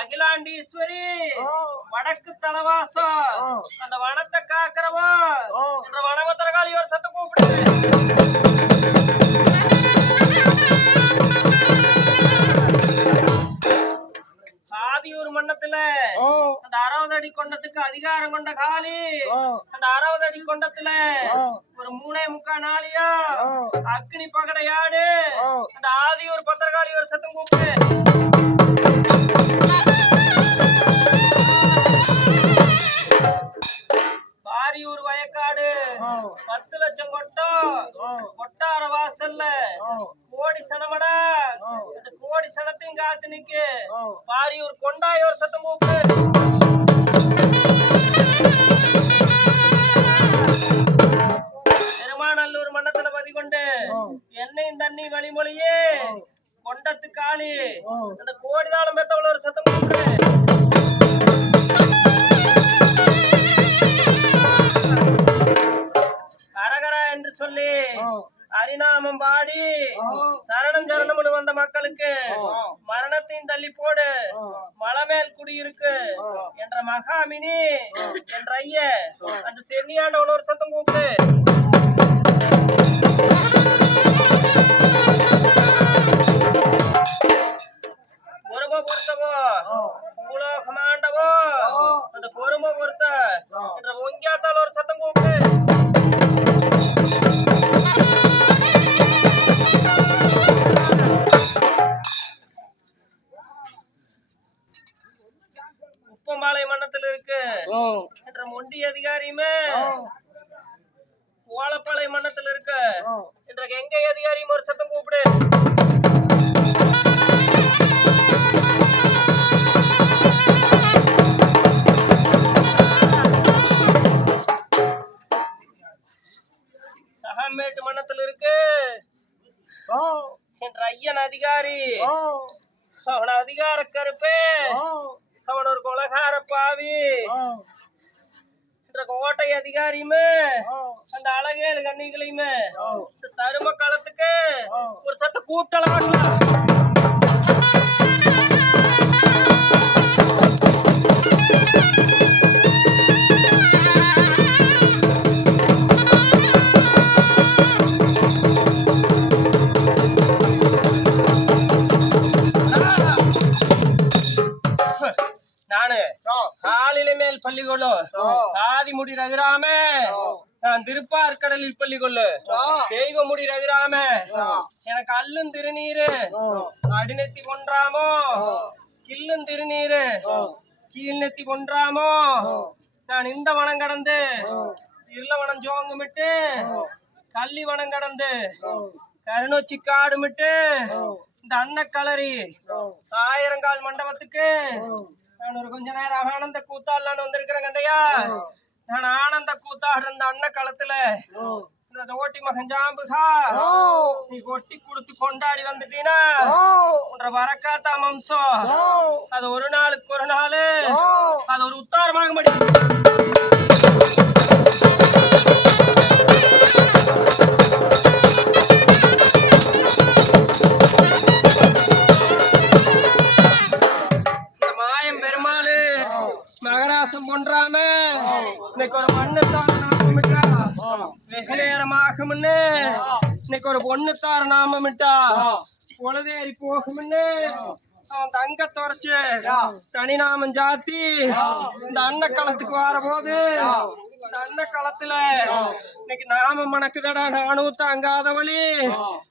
அகிலாண்டீஸ்வரி வடக்கு தலவாசம் அந்த வனத்தை காக்கிறவோ என்ற வனபத்திரகாளி ஒரு சத்தம் கூப்பிடு. ஆதியூர் மன்னத்துல அந்த 60 அடி கொண்டத்துக்கு அதிகாரம் கொண்ட காளி அந்த 60 அடி கொண்டத்துல ஒரு 3.25 நாளியா அக்னி பகடையாடு அந்த ஆதியூர் பத்திரகாளி ஒரு சத்தம் கூப்பிடு. பாரியூர் வயக்காடு 10 லட்சம் கொட்டம் கொட்டார வாசல்ல கோடி சனமடா கோடி சனத்தையும் காத்து நிக்கு பாரியூர் கொண்டாயோர் சத்தம் கூப்பிடு. பெருமாநல்லூர் மன்னத்துல பதிகொண்டு எண்ணெயும் தண்ணி வழிமொழியே கொண்டத்து காளி அந்த கோடிதாளம் பெத்தவள ஒரு சத்தம் கூப்பிடு. அரகரா என்று சொல்லி ஹரிநாமம் பாடி சரணம் சரணம் வந்த மக்களுக்கு மரணத்தையும் தள்ளி போடு மலமேல் குடியிருக்கு என்ற மகாமினி என்ற ஐய அந்த சென்னியாண்ட ஒரு சத்தம் கூப்பிடு. பொறுமை பொறுத்தவோ பூலோகமாண்டவோ அந்த பொறுமை பொறுத்த என்ற ஒங்கியாத்தால் ஒரு சத்தம் கூப்பிடு. உப்பம்பாளை மன்னத்தில் இருக்கு என்ற மொண்டி அதிகாரியுமே ஓலப்பாளை மன்னத்தில் இருக்கு என்ற கங்கை அதிகாரியும் ஒரு சத்தம் கூப்பிடு. சகமேட்டு மன்னத்தில் இருக்கு என்ற ஐயன் அதிகாரி அவன அதிகார கருப்பே அவன் ஒரு கொலகார பாவி கோட்டை அதிகாரியுமே அந்த அழகேழு கண்ணிகளையுமே தரும காலத்துக்கு ஒரு சத்த கூட்டலாம். நானு காலில மேல் பள்ளி கொள்ளு சாதி முடி ரகுராம நான் திருப்பார்கடலில் பள்ளி கொள்ளு தெய்வ முடி ரகுராம எனக்கு அல்லும் திருநீரு அடிநெத்தி கொன்றாமோ கில்லும் திருநீரு கீழ் நெத்தி கொன்றாமோ நான் இந்த வனம் கடந்து இருளவனம் ஜோங்குமிட்டு கள்ளி வனம் கடந்து கருணொச்சி காடுமிட்டு இந்த அன்னக்களரி ஆயிரங்கால் மண்டபத்துக்கு நான் ஒரு கொஞ்ச நேரம் ஆனந்த கூத்தாடலான்னு வந்திருக்கிறேன் கண்டையா. நான் ஆனந்த கூத்தாடுற இந்த அன்னக்களத்துல ஓட்டி மகன் ஜாம்புகா நீ கொட்டி கொடுத்து கொண்டாடி வந்துட்டீனா உன்ற வரக்காத்தா வம்சம் அது ஒரு நாளுக்கு ஒரு நாள் அது ஒரு உத்தாரமாக முடியும். மகராசம் பொன்றாம இன்னைக்கு ஒரு மண்ணுத்தார நாமமிட்டா வெகு நேரமாகும்னு இன்னைக்கு ஒரு பொண்ணுத்தார நாமமிட்டா பொழுதேறி போகும்னு அவன் தங்க துறைச்சு தனி நாமம் ஜாத்தி இந்த அன்னக்களத்துக்கு வர போது இந்த அன்னக்களத்துல இன்னைக்கு நாம மணக்குதடா நானும் தங்காத வழி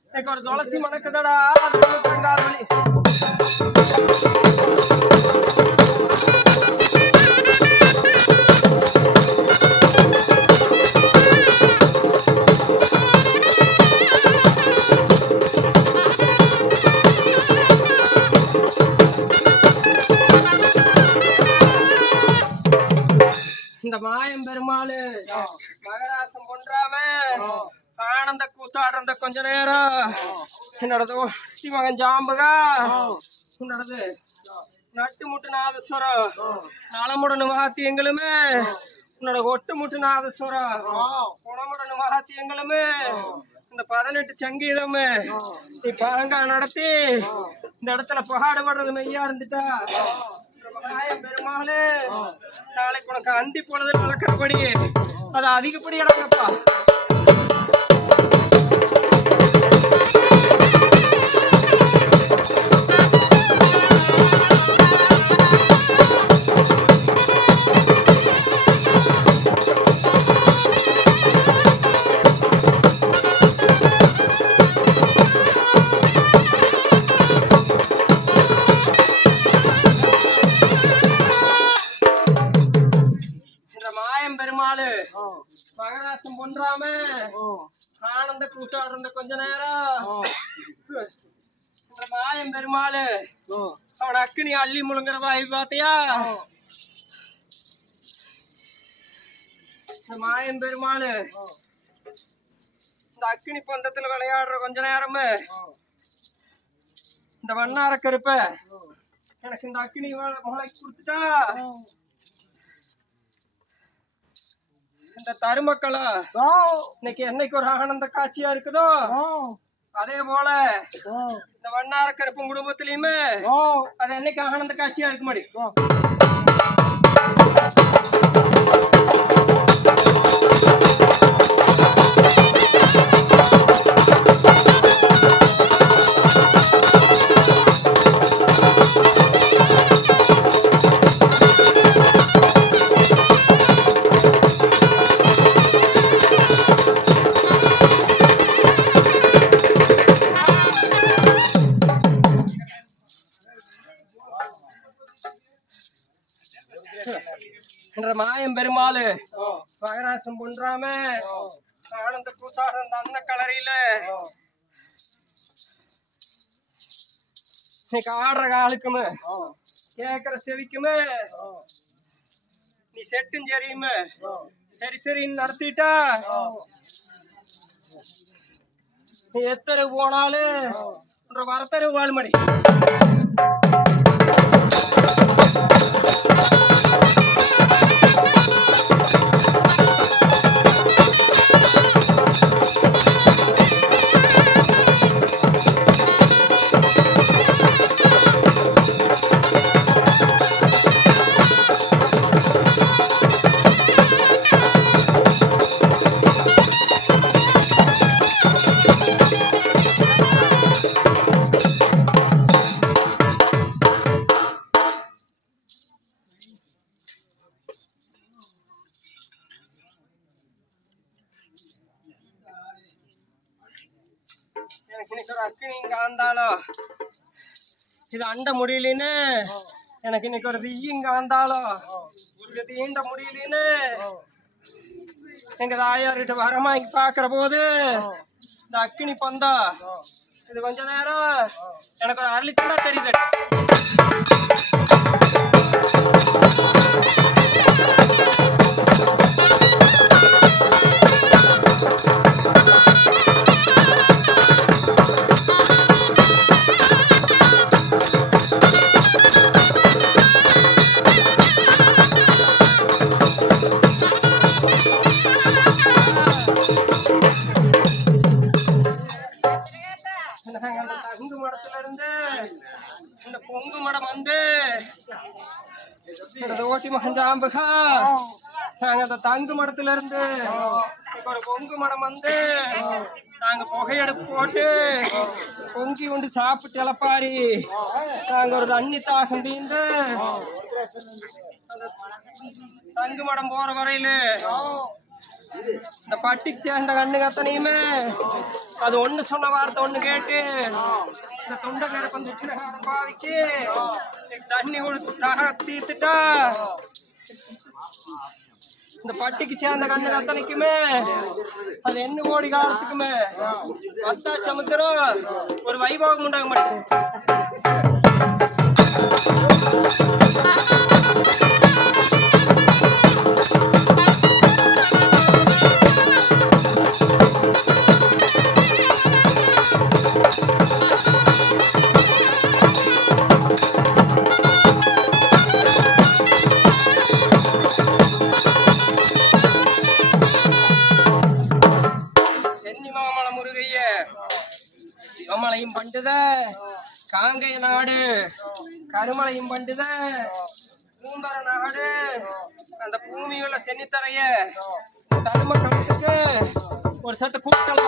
இன்னைக்கு ஒரு துளசி மணக்குதடா தங்காத வழி. இந்த மாயம் பெருமாளு மகராசம் பொன்றாம ஆனந்த கூத்தாடுற கொஞ்ச நேரம் என்னோடது மகன் ஜாம்புகா உன்னோடது நட்டு முட்டு நாதஸ்வரம் நலமுடன் மகாத்தியங்களுமே உன்னோட ஒட்டு முட்டு நாதஸ்வரம் குணமுடன் மகாத்தியங்களுமே இந்த 18 சங்கீதம் நீ பழங்கா நடத்தி இந்த இடத்துல பாடுபடுறது மெய்யா இருந்துட்டா பெருமாளு நாளைக்கு உனக்கு அந்தி பொழுது நடக்கிறபடி அது அதிகப்படி இடங்கப்பா. பெருமாளு மகராசம் பொன்றாம ஆனந்த கூத்தாடுற கொஞ்ச நேரம் மாயம் பெருமாளு அவன் அக்கினி அள்ளி முழுங்குற வாய் பாத்தியா. மாயம் பெருமாளு இந்த அக்கினி பந்தத்துல விளையாடுற கொஞ்ச நேரம் இந்த வண்ணார கருப்ப எனக்கு இந்த அக்கினி முளை கொடுத்துட்டா இந்த தருமக்களா இன்னைக்கு என்னைக்கு ஒரு ஆனந்த காட்சியா இருக்குதோ அதே போல இந்த வண்ணார கருப்பும் குடும்பத்திலயுமே அது என்னைக்கு ஆனந்த காட்சியா இருக்க முடியும். என்ற மாயம் பெருமாளு மகராசம் பொன்றாம ஆனந்த கூத்தாடுற அந்த அன்னக்களரியில இன்னைக்கு ஆடுற காலுக்குமே கேக்குற செவிக்குமே நீ செட்டும் சரியுமே சரி சரின்னு நடத்திட்டா நீ எத்தரவு போனாலும் வரத்தரவு வாழ்மடி. அக்கினி இங்க வந்தாலும் இது அண்ட முடியலன்னு எனக்கு இன்னைக்கு ஒரு தீ இங்க வந்தாலும் இது தீண்ட முடியலன்னு எங்க தாயார்கிட்ட வரமா இங்க பாக்குற போது இந்த அக்கினி பந்தா இது கொஞ்ச நேரம் எனக்கு ஒரு அரளித்தண்டா தெரியுது. தங்கு மடத்துல இருந்து இந்த பொங்கு மடம் வந்து ஓட்டி மகஞ்சாம்புகா. நாங்க அந்த தங்கு மடத்துல இருந்து ஒரு பொங்கு மடம் வந்து நாங்க புகையெடுப்பு போட்டு பொங்கி உண்டு சாப்பிட்டு இழப்பாரி நாங்க ஒரு தண்ணி தாகம் தீந்து தங்கு மடம் போற வரையில இந்த பட்டிக்கு சேர்ந்த கண்ணுங்க அத்தனையுமே அது ஒண்ணு சொன்ன வார்த்தை ஒண்ணு கேட்டு இந்த தொண்டை நேரம் பாவிக்கு தண்ணி கொடுத்து தீர்த்துட்டா இந்த பட்டிக்கு சேர்ந்த கண்ணுங்க அத்தனைக்குமே அது என்ன கோடி காலத்துக்குமே வத்தா சமுத்திரம் ஒரு வைபவம் உண்டாக மாட்டேன். சிவமலையும் பண்டுத காங்கை நாடு கருமலையும் பண்டுத பூம்பர நாடு அந்த பூமியுள்ள சென்னித்தரைய தரும கணத்துக்கு ஒரு சத்து கூட்டல்